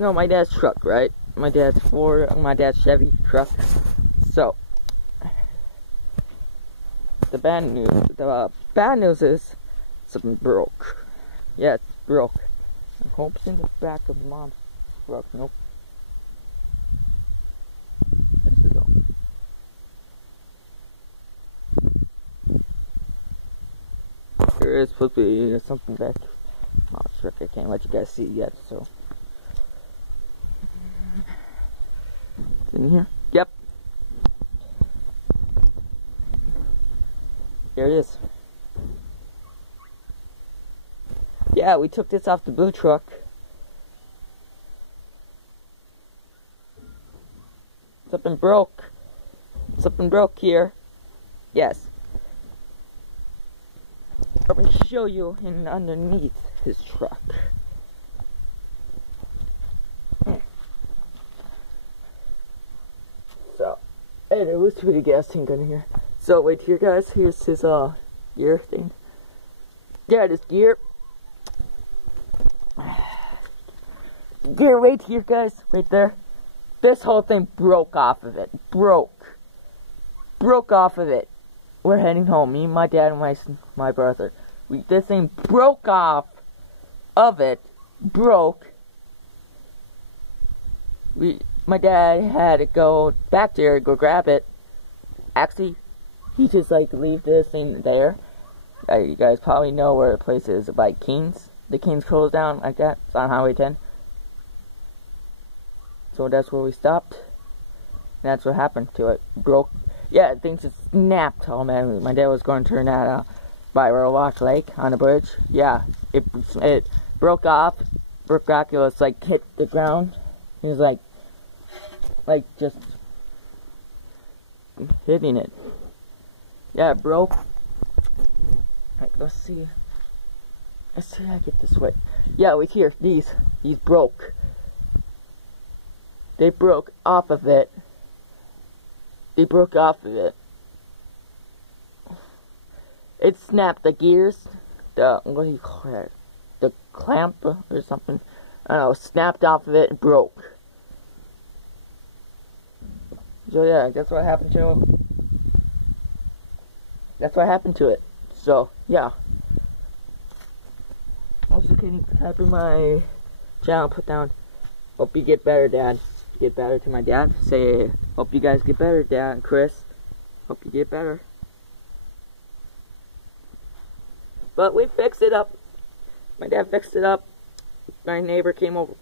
No, my dad's truck, right? My dad's Chevy truck. So the bad news is something broke. Yeah, it's broke. I hope it's in the back of mom's truck. Nope. This is all. There is supposed to be something back. Oh, truck. I can't let you guys see yet. So, it's in here. Yep. Here it is. Yeah, we took this off the blue truck. Something broke. Something broke here. Yes. I'm going to show you in underneath his truck. So, hey, there was too many gas tank in here. So, wait here, guys. Here's his gear thing. Yeah, this gear. Gear, wait here, guys. Right there. This whole thing broke off of it. Broke off of it. We're heading home. Me, my dad, and my brother. This thing broke off of it. Broke. My dad had to go back there, go grab it. Actually, he just leave this thing there. You guys probably know where the place is by Kings. The Kings closed down like that. It's on Highway 10. So that's where we stopped. That's what happened to it. Broke. Yeah, things just snapped automatically. My dad was going to turn that by Rock Lake on the bridge. Yeah, it broke off. Miraculous, hit the ground. He was just hitting it. Yeah, it broke. Alright, let's see. Let's see how I get this way. Yeah, we hear these broke. They broke off of it. It snapped the gears. What do you call it? The clamp or something. I don't know. Snapped off of it and broke. So yeah, that's what happened to him. That's what happened to it. So yeah. Also, can you type in my channel? Put down. Hope you get better, Dad. Get better to my dad. Say, hope you guys get better, Dad and Chris. Hope you get better. But we fixed it up. My dad fixed it up. My neighbor came over.